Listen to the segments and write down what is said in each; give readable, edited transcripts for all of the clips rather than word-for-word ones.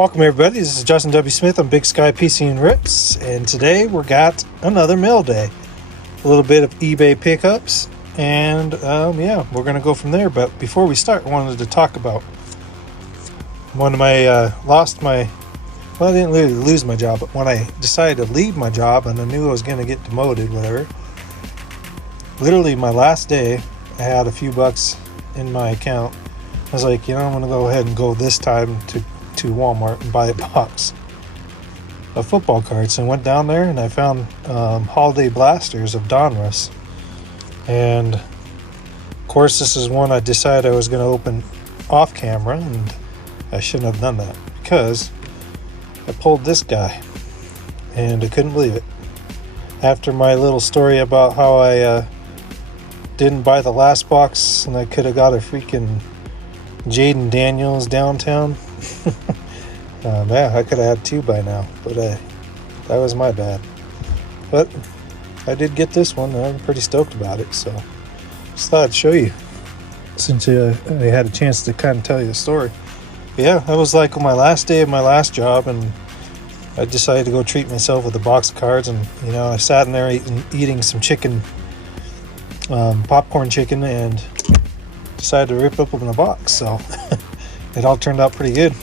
Welcome everybody, this is Justin W. Smith on Big Sky PC and Rips, and today we got another mail day. A little bit of eBay pickups, and we're going to go from there. But before we start, I wanted to talk about when I I didn't really lose my job, but when I decided to leave my job and I knew I was going to get demoted, whatever. Literally my last day, I had a few bucks in my account. I was like, I'm going to go ahead and go this time to Walmart and buy a box of football cards. And went down there and I found holiday blasters of Donruss. And of course, this is one I decided I was going to open off camera, and I shouldn't have done that because I pulled this guy and I couldn't believe it. After my little story about how I didn't buy the last box and I could have got a freaking Jaden Daniels downtown. I could have had two by now, but that was my bad. But I did get this one, and I'm pretty stoked about it, so just thought I'd show you since I had a chance to kind of tell you the story. But yeah, that was like my last day of my last job, and I decided to go treat myself with a box of cards, and I sat in there eating some chicken, popcorn chicken, and decided to rip open a box. So it all turned out pretty good.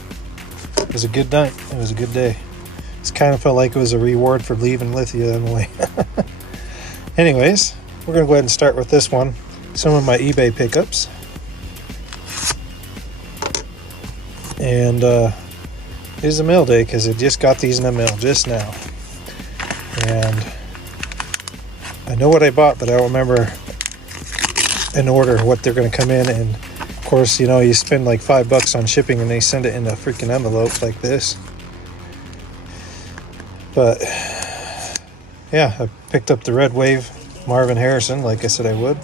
It was a good night. It was a good day. It kind of felt like it was a reward for leaving Lithia in a way. Anyways, we're going to go ahead and start with this one. Some of my eBay pickups. And it is a mail day because I just got these in the mail just now. And I know what I bought, but I don't remember in order what they're going to come in. And of course, you spend like $5 on shipping and they send it in a freaking envelope like this. But yeah, I picked up the Red Wave Marvin Harrison like I said I would.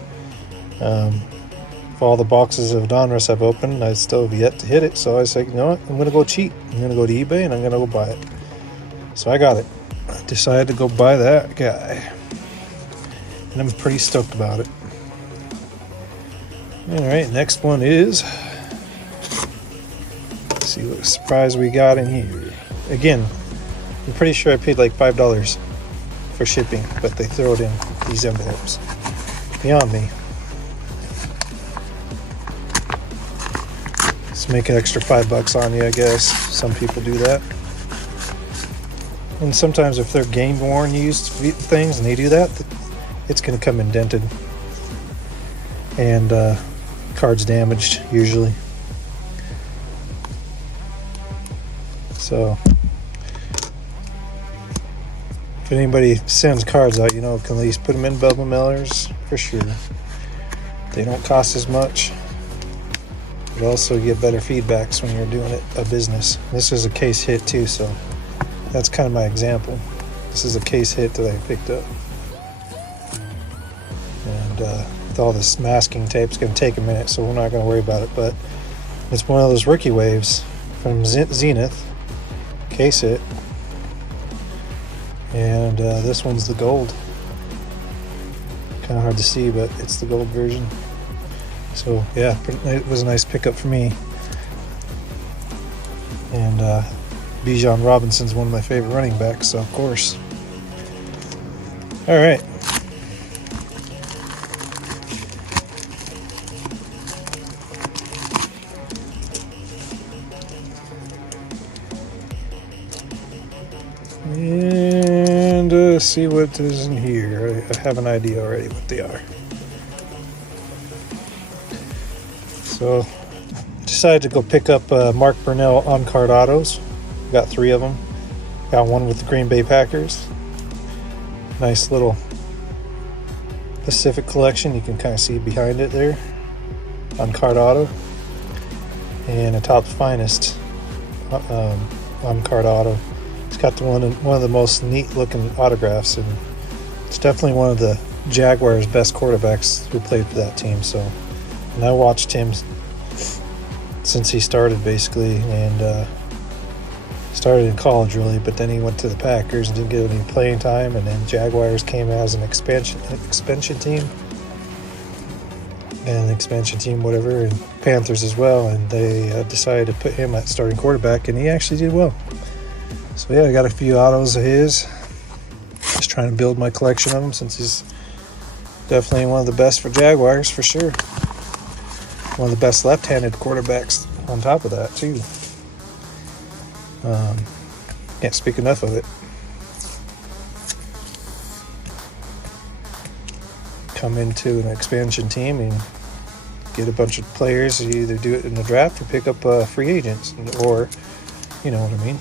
For all the boxes of Donruss I've opened, I still have yet to hit it. So I said, you know what, I'm going to go cheat. I'm going to go to eBay and I'm going to go buy it. So I got it. I decided to go buy that guy. And I'm pretty stoked about it. Alright, next one is, let's see what surprise we got in here. Again, I'm pretty sure I paid like $5 for shipping, but they throw it in these envelopes. Beyond me. Let's make an extra $5 on you, I guess. Some people do that. And sometimes if they're game worn used things and they do that, it's going to come indented. And cards damaged usually. So if anybody sends cards out, can at least put them in bubble mailers for sure. They don't cost as much, but also you get better feedbacks when you're doing it a business. This is a case hit too, so that's kind of my example. This is a case hit that I picked up. And with all this masking tape, it's going to take a minute, so we're not going to worry about it. But it's one of those rookie waves from Zenith, case hit. And this one's the gold. Kind of hard to see, but it's the gold version. So yeah, it was a nice pickup for me. And Bijan Robinson's one of my favorite running backs, so of course. All right. And see what is in here. I have an idea already what they are. So, decided to go pick up Mark Burnell on-card autos. Got 3 of them. Got one with the Green Bay Packers. Nice little Pacific collection. You can kind of see behind it there. On-card auto. And a Topps Finest on-card auto. It's got one of the most neat looking autographs, and it's definitely one of the Jaguars' best quarterbacks who played for that team. So, and I watched him since he started basically, and started in college really, but then he went to the Packers and didn't get any playing time, and then Jaguars came as an expansion team. and expansion team, whatever, and Panthers as well, and they decided to put him at starting quarterback, and he actually did well. So yeah, I got a few autos of his. Just trying to build my collection of them, since he's definitely one of the best for Jaguars, for sure. One of the best left-handed quarterbacks on top of that, too. Can't speak enough of it. Come into an expansion team and get a bunch of players. You either do it in the draft or pick up free agents, or you know what I mean.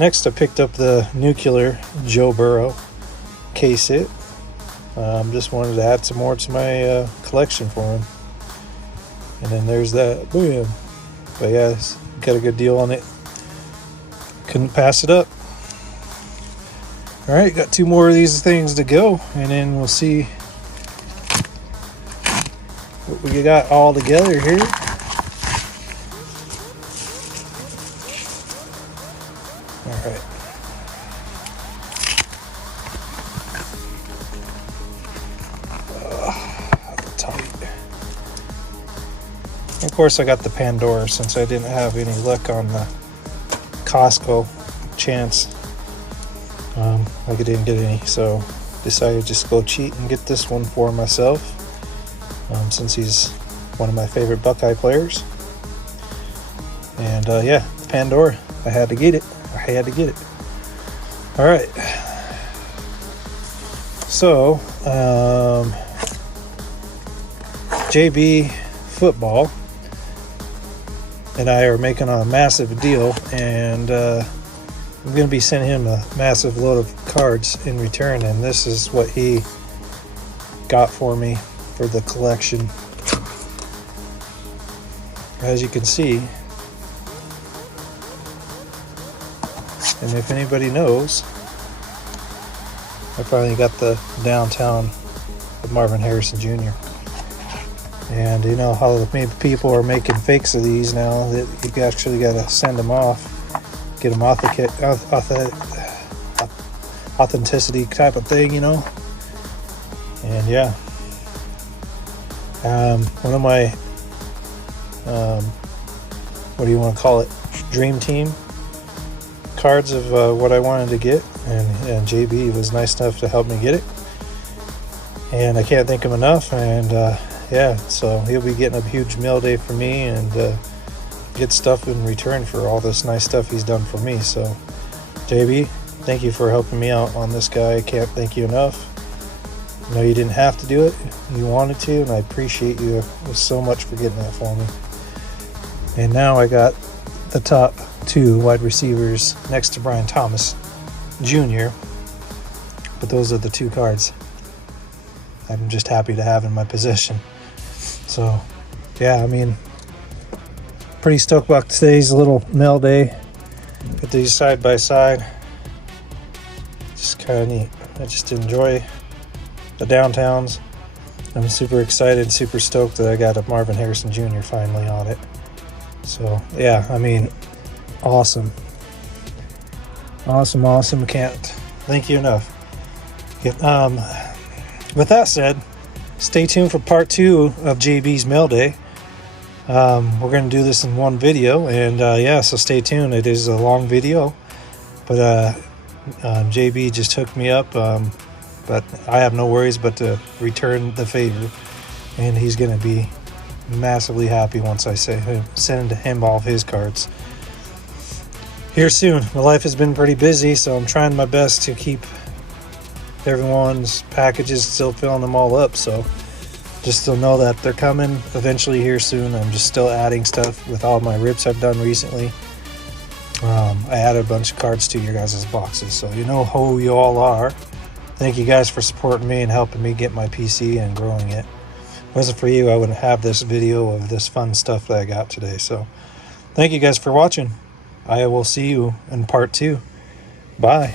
Next, I picked up the nuclear Joe Burrow case hit. Just wanted to add some more to my collection for him. And then there's that. Boom. But yeah, got a good deal on it. Couldn't pass it up. All right, got 2 more of these things to go, and then we'll see what we got all together here. All right. Tight. Of course, I got the Pandora, since I didn't have any luck on the Costco chance. I didn't get any, so decided to just go cheat and get this one for myself, since he's one of my favorite Buckeye players. And yeah, the Pandora, I had to get it. All right. So JB Football and I are making a massive deal, and I'm going to be sending him a massive load of cards in return, and this is what he got for me for the collection. As you can see, and if anybody knows, I finally got the downtown of Marvin Harrison Jr. And you know how many people are making fakes of these now, that you actually got to send them off, get them authenticity type of thing, you know. And yeah, one of my what do you want to call it, dream team cards of what I wanted to get, and JB was nice enough to help me get it, and I can't thank him enough. And yeah, so he'll be getting a huge mail day for me, and get stuff in return for all this nice stuff he's done for me. So JB, thank you for helping me out on this guy. I can't thank you enough. I know you didn't have to do it, you wanted to, and I appreciate you so much for getting that for me. And now I got the top 2 wide receivers next to Brian Thomas Jr., but those are the 2 cards I'm just happy to have in my possession. So yeah, I mean, pretty stoked about today's little mail day. Put these side by side. Just kind of neat. I just enjoy the downtowns. I'm super excited, super stoked that I got a Marvin Harrison Jr. finally on it. So yeah, I mean, awesome. Can't thank you enough. With that said, stay tuned for part 2 of JB's mail day. We're going to do this in one video, and yeah, so stay tuned. It is a long video, but JB just hooked me up, but I have no worries but to return the favor, and he's going to be massively happy once I send him all of his cards here soon. My life has been pretty busy, so I'm trying my best to keep everyone's packages, still filling them all up, so just still know that they're coming eventually here soon. I'm just still adding stuff with all my rips I've done recently. I added a bunch of cards to your guys' boxes, so you know who you all are. Thank you guys for supporting me and helping me get my PC and growing it. If it wasn't for you, I wouldn't have this video of this fun stuff that I got today. So thank you guys for watching. I will see you in part 2. Bye.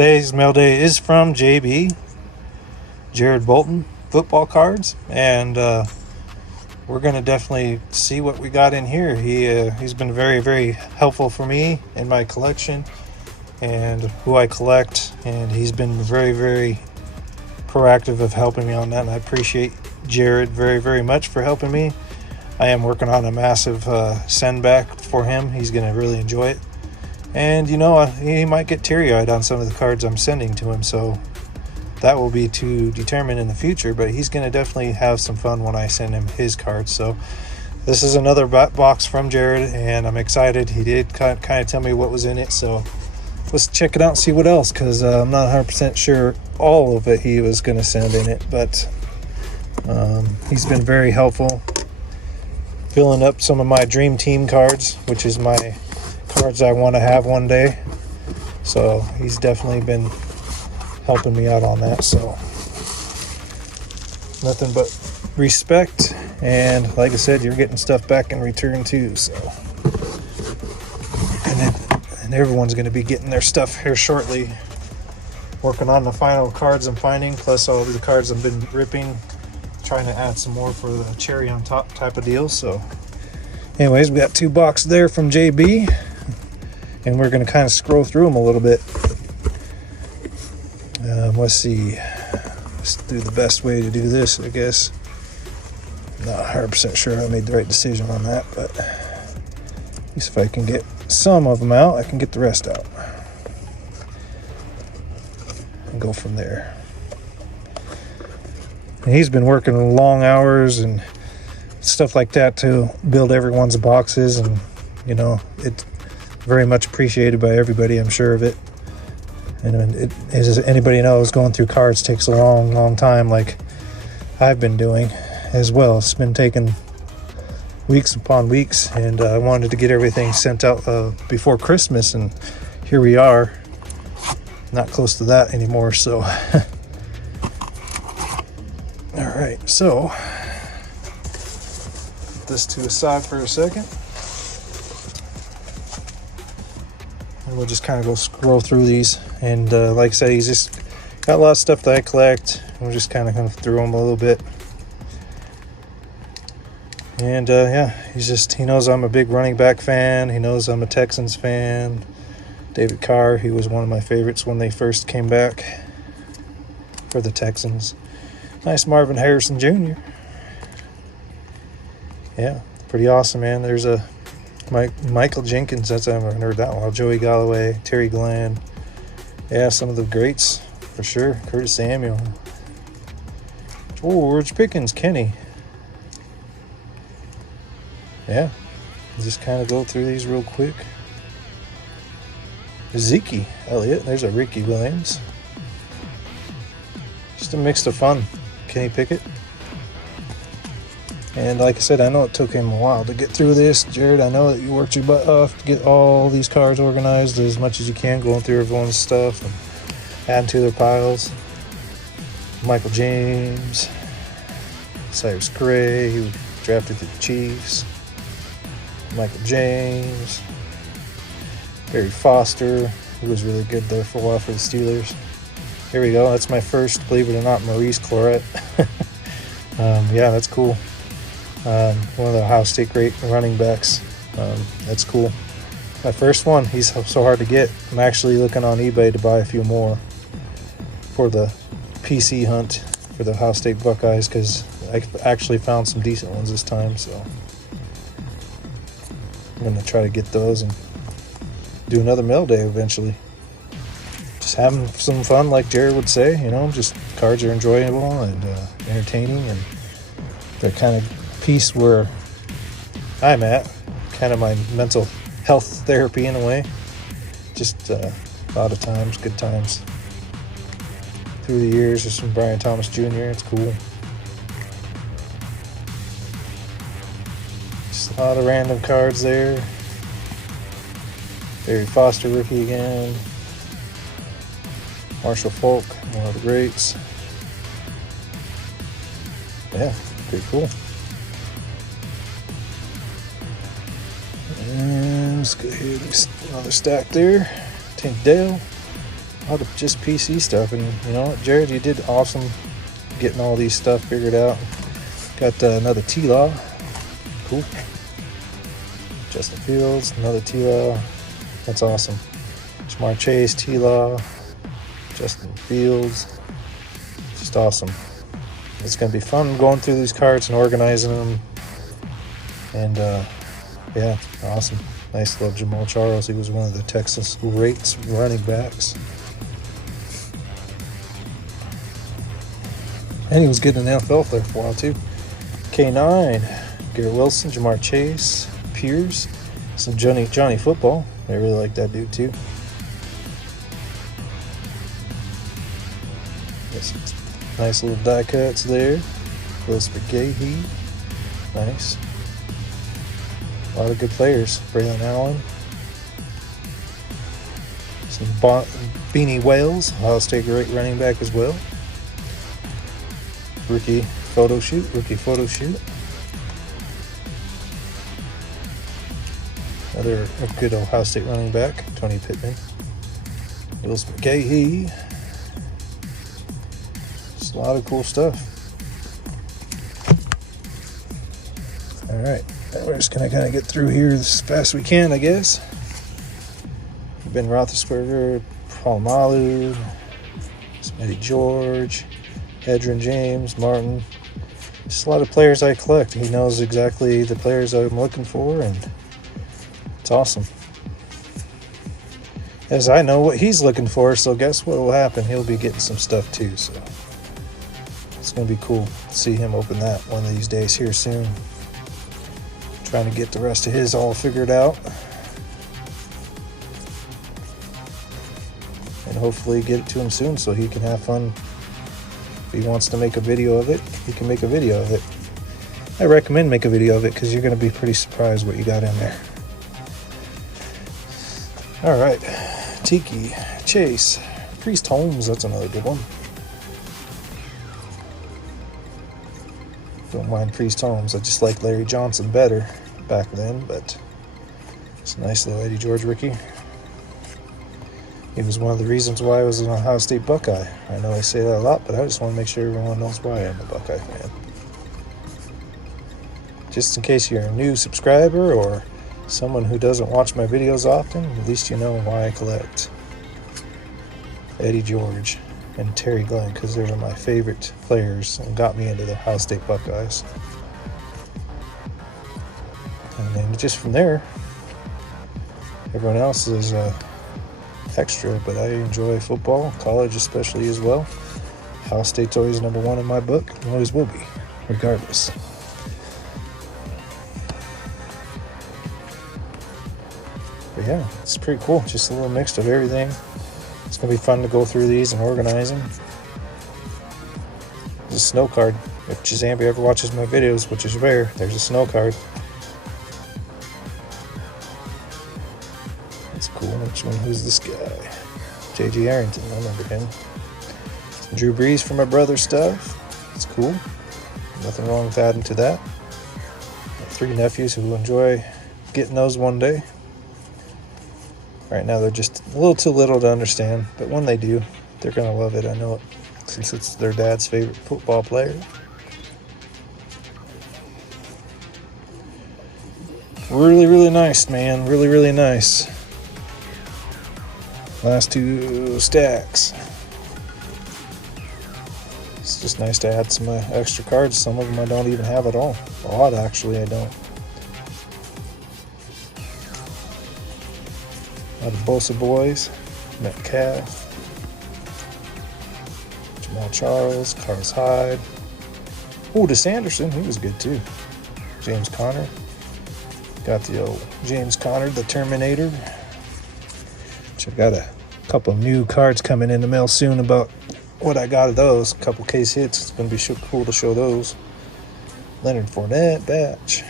today's mail day is from JB, Jared Bolton football cards, and we're gonna definitely see what we got in here. He's been very, very helpful for me in my collection and who I collect, and he's been very, very proactive of helping me on that, and I appreciate Jared very, very much for helping me. I am working on a massive send back for him. He's gonna really enjoy it, and he might get teary-eyed on some of the cards I'm sending to him, so that will be to determine in the future, but he's going to definitely have some fun when I send him his cards. So this is another box from Jared, and I'm excited. He did kind of tell me what was in it, so let's check it out and see what else, because I'm not 100% sure all of it he was going to send in it, but he's been very helpful filling up some of my Dream Team cards, which is my cards I want to have one day. So he's definitely been helping me out on that, so nothing but respect. And like I said, you're getting stuff back in return too, so and everyone's going to be getting their stuff here shortly. Working on the final cards I'm finding, plus all the cards I've been ripping, trying to add some more for the cherry on top type of deal. So anyways, we got 2 boxes there from JB, and we're going to kind of scroll through them a little bit. Let's see. Let's do the best way to do this, I guess. Not 100% sure I made the right decision on that, but at least if I can get some of them out, I can get the rest out and go from there. And he's been working long hours and stuff like that to build everyone's boxes, and it's very much appreciated by everybody, I'm sure of it. And as anybody knows, going through cards takes a long, long time, like I've been doing as well. It's been taking weeks upon weeks, and I wanted to get everything sent out before Christmas, and here we are, not close to that anymore. So all right, so put this to the side for a second, and we'll just kind of go scroll through these. And like I said, he's just got a lot of stuff that I collect. We're just kind of through them a little bit. And yeah, he knows I'm a big running back fan. He knows I'm a Texans fan. David Carr, he was one of my favorites when they first came back for the Texans. Nice Marvin Harrison Jr. Yeah, pretty awesome, man. There's a Michael Jenkins. I haven't heard that one. Joey Galloway, Terry Glenn. Yeah, some of the greats for sure. Curtis Samuel, George Pickens, Kenny. Yeah, just kind of go through these real quick. Zeke Elliott. There's a Ricky Williams. Just a mix of fun. Kenny Pickett. And like I said, I know it took him a while to get through this. Jared, I know that you worked your butt off to get all these cards organized as much as you can, going through everyone's stuff and adding to their piles. Michael James, Cyrus Gray, who drafted the Chiefs. Michael James, Barry Foster, who was really good there for a while for the Steelers. Here we go. That's my first, believe it or not, Maurice Clarett. Yeah, that's cool. One of the Ohio State great running backs. That's cool. My first one. He's so hard to get. I'm actually looking on eBay to buy a few more for the PC hunt for the Ohio State Buckeyes, because I actually found some decent ones this time. So I'm going to try to get those and do another mail day eventually. Just having some fun, like Jared would say. Just cards are enjoyable and entertaining, and they're kind of piece where I'm at, kind of my mental health therapy in a way. Just a lot of times, good times through the years. There's some Brian Thomas Jr. It's cool. Just a lot of random cards there. Barry Foster rookie again. Marshall Falk, one of the greats. Yeah, pretty cool. And let's go ahead and another stack there. Tank Dale. A lot of just PC stuff. And you know what, Jared, you did awesome getting all these stuff figured out. Got another T-Law. Cool. Justin Fields, another T-Law. That's awesome. Jamar Chase, T-Law, Justin Fields. Just awesome. It's going to be fun going through these cards and organizing them. And yeah, awesome. Nice little Jamal Charles. He was one of the Texas great running backs. And he was good in the NFL there for a while too. K9, Garrett Wilson, Jamar Chase, Pierce, some Johnny Football. I really like that dude too. Nice little die cuts there. Little Spaghetti. Nice. A lot of good players. Braylon Allen. Some Beanie Wales. Ohio State great running back as well. Rookie photo shoot. Another good Ohio State running back, Tony Pittman. Little Spaghetti. Just a lot of cool stuff. Alright, we're just going to kind of get through here as fast as we can, I guess. Ben Roethlisberger, Palomalu, Eddie George, Edgerrin James, Martin. Just a lot of players I collect. He knows exactly the players I'm looking for, and it's awesome. As I know what he's looking for, so guess what will happen? He'll be getting some stuff too, so it's going to be cool to see him open that one of these days here soon. Trying to get the rest of his all figured out. And hopefully get it to him soon so he can have fun. If he wants to make a video of it, he can make a video of it. I recommend make a video of it because you're going to be pretty surprised what you got in there. Alright, Tiki, Chase, Priest Holmes, that's another good one. Don't mind Priest Holmes, I just like Larry Johnson better back then, but it's a nice little Eddie George rookie. He was one of the reasons why I was an Ohio State Buckeye. I know I say that a lot, but I just want to make sure everyone knows why I'm a Buckeye fan. Just in case you're a new subscriber or someone who doesn't watch my videos often, at least you know why I collect Eddie George and Terry Glenn, because they're my favorite players and got me into the Ohio State Buckeyes. And then just from there, everyone else is extra, but I enjoy football, college especially as well. Ohio State's always number one in my book, and always will be, regardless. But yeah, it's pretty cool. Just a little mix of everything. It's going to be fun to go through these and organize them. There's a snow card. If Shazambi ever watches my videos, which is rare, there's a snow card. That's cool. Which one? Who's this guy? J.J. Arrington. I remember him. Some Drew Brees for my brother's stuff. It's cool. Nothing wrong with adding to that. Got 3 nephews who will enjoy getting those one day. Right now they're just a little too little to understand, but when they do, they're going to love it. I know it, since it's their dad's favorite football player. Really, really nice, man. Really, really nice. Last 2 stacks. It's just nice to add some extra cards. Some of them I don't even have at all. A lot, actually, I don't. A lot of Bosa boys, Metcalf, Jamal Charles, Carlos Hyde. Otis Anderson, he was good too. James Conner. Got the old James Conner, the Terminator. Which I've got a couple new cards coming in the mail soon about what I got of those. A couple case hits. It's going to be cool to show those. Leonard Fournette, Batch.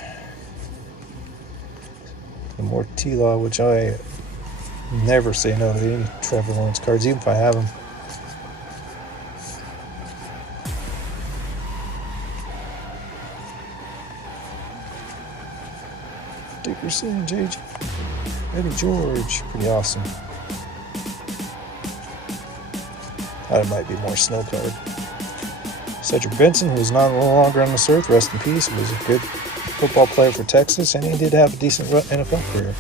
And more T-Law, which I never say no to any Trevor Lawrence cards, even if I have them. Dickerson, JJ, Eddie George, pretty awesome. Thought it might be more snow colored. Cedric Benson, who is no longer on this earth, rest in peace, was a good football player for Texas, and he did have a decent NFL career.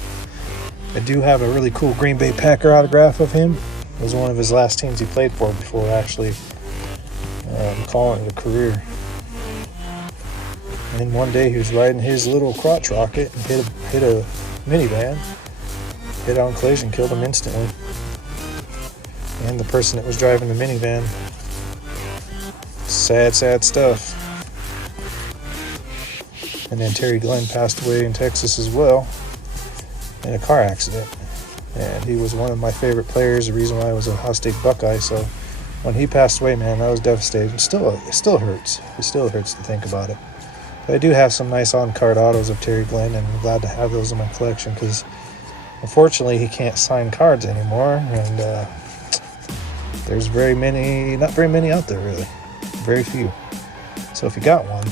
I do have a really cool Green Bay Packer autograph of him. It was one of his last teams he played for before actually calling it a career. And one day he was riding his little crotch rocket and hit a minivan, hit on collision, killed him instantly. And the person that was driving the minivan. Sad, sad stuff. And then Terry Glenn passed away in Texas as well in a car accident. And he was one of my favorite players, the reason why I was a Ohio State Buckeye. So when he passed away, man, I was devastated. It still hurts. It still hurts to think about it. But I do have some nice on-card autos of Terry Glenn, and I'm glad to have those in my collection because unfortunately he can't sign cards anymore, and there's not very many out there really. Very few. So if you got one,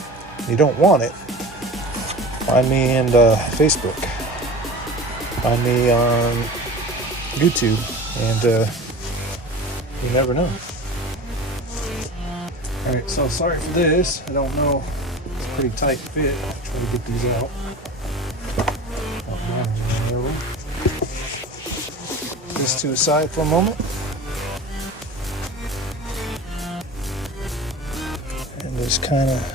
you don't want it, find me in Facebook. Find me on YouTube, and you never know. Alright, so sorry for this. I don't know. It's a pretty tight fit. I'll try to get these out. This to the side for a moment. And just kind of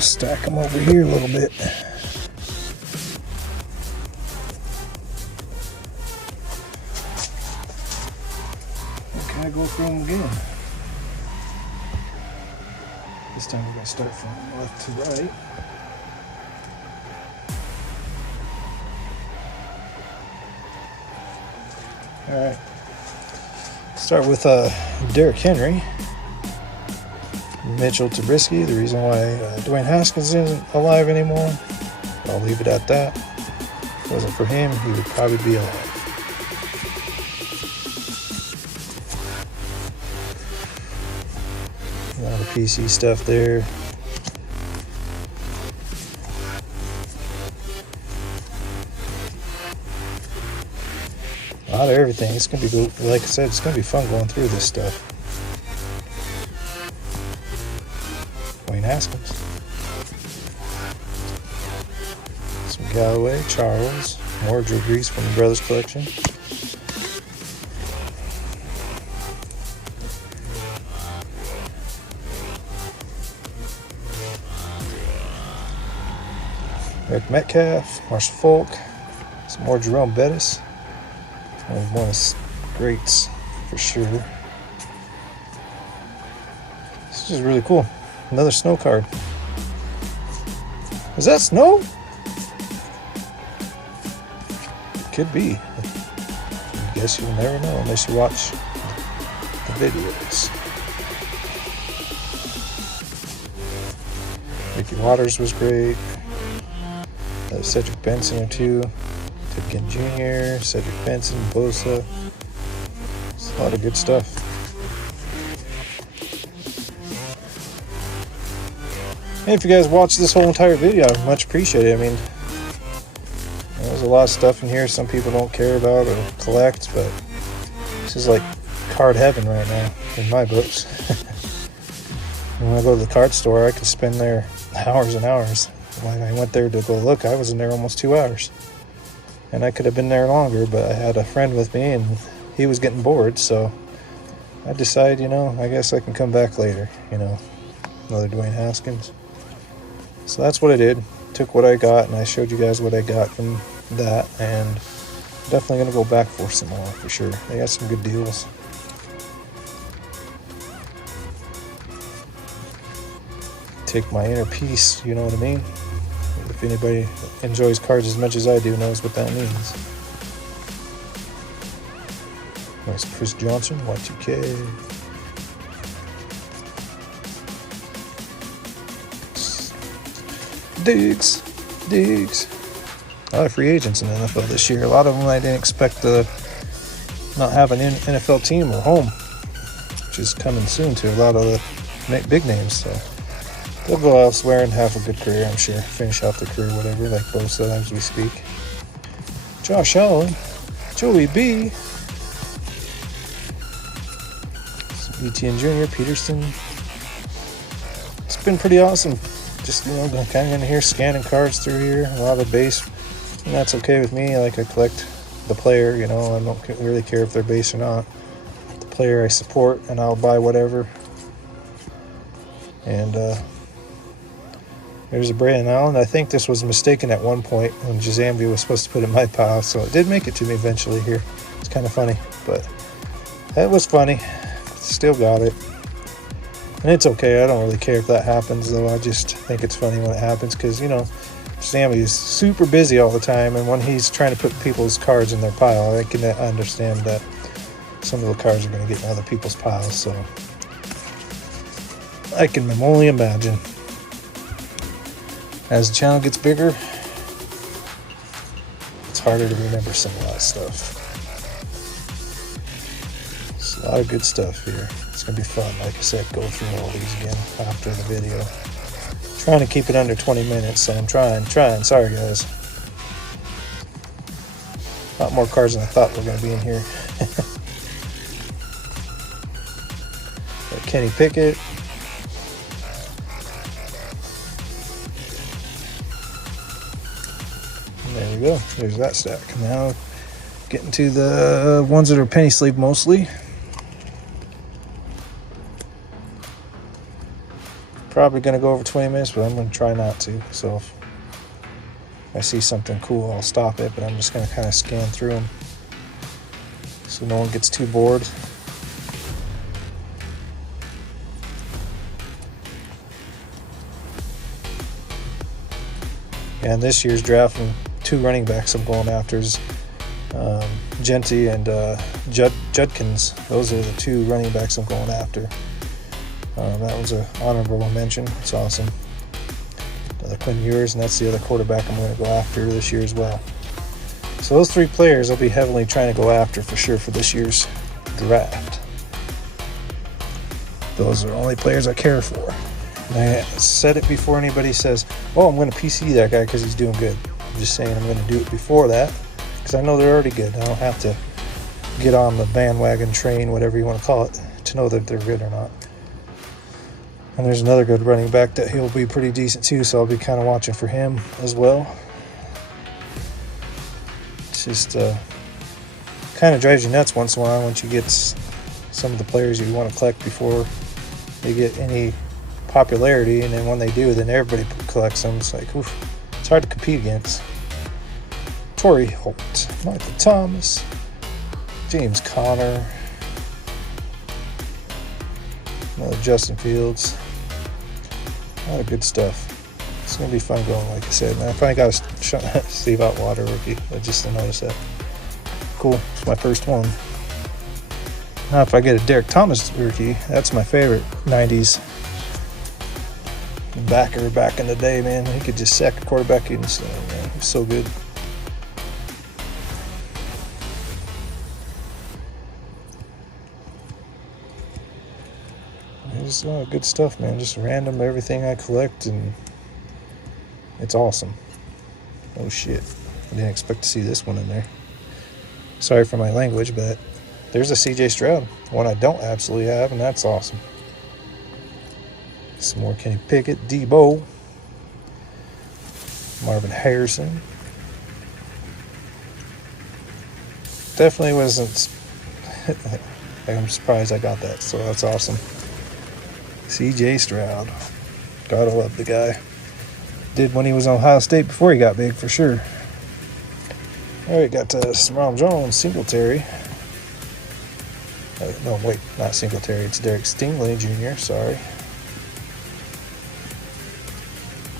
stack them over here a little bit. Okay, I go through them again. This time we're going to start from left to right. Alright. Start with Derrick Henry. Mitchell Trubisky. The reason why Dwayne Haskins isn't alive anymore, I'll leave it at that. If it wasn't for him, he would probably be alive. A lot of PC stuff there. A lot of everything. It's gonna be, like I said, it's gonna be fun going through this stuff. Dwayne Haskins. Some Galloway, Charles, more Drew Brees from the Brothers collection. Eric Metcalf, Marshall Falk, some more Jerome Bettis. One of the greats for sure. This is really cool. Another snow card. Is that snow? It could be. I guess you'll never know unless you watch the videos. Mickey Waters was great. Cedric Benson or two. Ted Jr., Cedric Benson, Bosa. It's a lot of good stuff. Hey, if you guys watched this whole entire video, I much appreciate it. I mean, there's a lot of stuff in here some people don't care about or collect, but this is like card heaven right now in my books. When I go to the card store, I could spend there hours and hours. When I went there to go look, I was in there almost 2 hours. And I could have been there longer, but I had a friend with me, and he was getting bored, so I decided, I guess I can come back later, another Dwayne Haskins. So that's what I did. Took what I got, and I showed you guys what I got from that, and definitely going to go back for some more, for sure. They got some good deals. Take my inner peace, you know what I mean? If anybody enjoys cards as much as I do, knows what that means. Nice Chris Johnson, Y2K. Diggs. A lot of free agents in the NFL this year. A lot of them I didn't expect to not have an NFL team or home, which is coming soon to a lot of the big names. So they'll go elsewhere and have a good career, I'm sure. Finish out their career, whatever, like Bosa as we speak. Josh Allen, Joey B. ETN Jr., Peterson. It's been pretty awesome. Just, kind of in here scanning cards through here. A lot of base, and that's okay with me. I collect the player, I don't really care if they're base or not. The player I support, and I'll buy whatever. And there's a Brandon Allen. I think this was mistaken at one point when Jazambi was supposed to put in my pile, so it did make it to me eventually here. It's kind of funny, but that was funny. Still got it. And it's okay. I don't really care if that happens, though. I just think it's funny when it happens because, Jazambi is super busy all the time, and when he's trying to put people's cards in their pile, I can understand that some of the cards are going to get in other people's piles, so I can only imagine. As the channel gets bigger, it's harder to remember some of that stuff. It's a lot of good stuff here. It's going to be fun, like I said, go through all these again after the video. Trying to keep it under 20 minutes, so I'm trying. Sorry, guys. A lot more cards than I thought were going to be in here. Kenny Pickett. And there we go. There's that stack. Now, getting to the ones that are penny sleeve mostly. Probably going to go over 20 minutes, but I'm going to try not to. So if I see something cool, I'll stop it, but I'm just going to kind of scan through them so no one gets too bored. And this year's draft, two running backs I'm going after is Genty and Judkins. Those are the two running backs I'm going after. That was an honorable mention. It's awesome. Another Quinn Ewers, and that's the other quarterback I'm going to go after this year as well. So those three players I'll be heavily trying to go after for sure for this year's draft. Those are the only players I care for. And I said it before anybody says, oh, I'm going to PC that guy because he's doing good. I'm just saying I'm going to do it before that because I know they're already good. I don't have to get on the bandwagon train, whatever you want to call it, to know that they're good or not. And there's another good running back that he'll be pretty decent too, so I'll be kind of watching for him as well. It's just kind of drives you nuts once in a while once you get some of the players you want to collect before they get any popularity, and then when they do, then everybody collects them. It's like, oof, it's hard to compete against. Torrey Holt, Michael Thomas, James Conner, another Justin Fields. A lot of good stuff. It's going to be fun going, like I said. Man, I finally got a Steve Atwater rookie. I just noticed that. Cool. It's my first one. Now, if I get a Derek Thomas rookie, that's my favorite 90s backer back in the day, man. He could just sack a quarterback and man, he was so good. It's good stuff, man. Just random everything I collect, and it's awesome. Oh shit, I didn't expect to see this one in there. Sorry for my language, but there's a CJ Stroud, one I don't absolutely have, and that's awesome. Some more Kenny Pickett, Debo, Marvin Harrison. Definitely wasn't. I'm surprised I got that, so that's awesome. CJ Stroud. Gotta love the guy. Did when he was on Ohio State before he got big, for sure. Alright, got Ronald Jones, Singletary. No, wait, not Singletary. It's Derek Stingley Jr., sorry.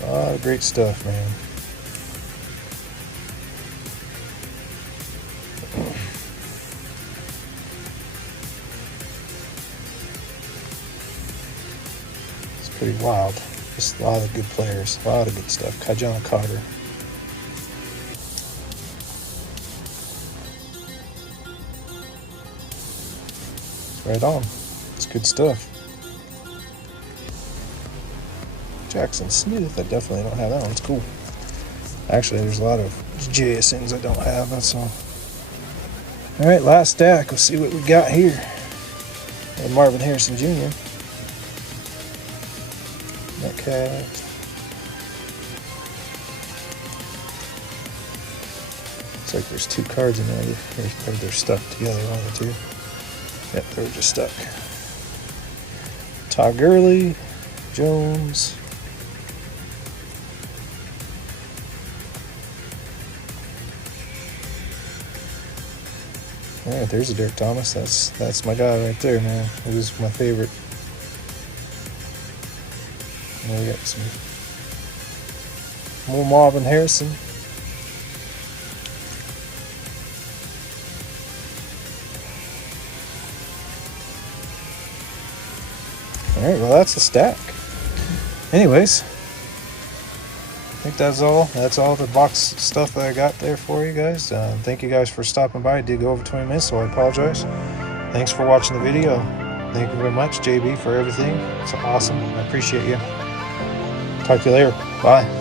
A lot of great stuff, man. Pretty wild. Just a lot of good players, a lot of good stuff. Kajana Carter. Right on. It's good stuff. Jackson Smith, I definitely don't have that one. It's cool. Actually, there's a lot of JSNs I don't have. That's all. All right, last stack. Let's see what we got here. And Marvin Harrison Jr. Metcalf. Looks like there's 2 cards in there. Or they're stuck together, one or two. Yep, they were just stuck. Todd Gurley, Jones. All right, there's a Derek Thomas. That's my guy right there, man. He was my favorite. And we got some more Marvin Harrison. All right, well, that's the stack. Anyways, I think that's all. That's all the box stuff that I got there for you guys. Thank you guys for stopping by. I did go over 20 minutes, so I apologize. Thanks for watching the video. Thank you very much, JB, for everything. It's awesome. I appreciate you. Talk to you later. Bye.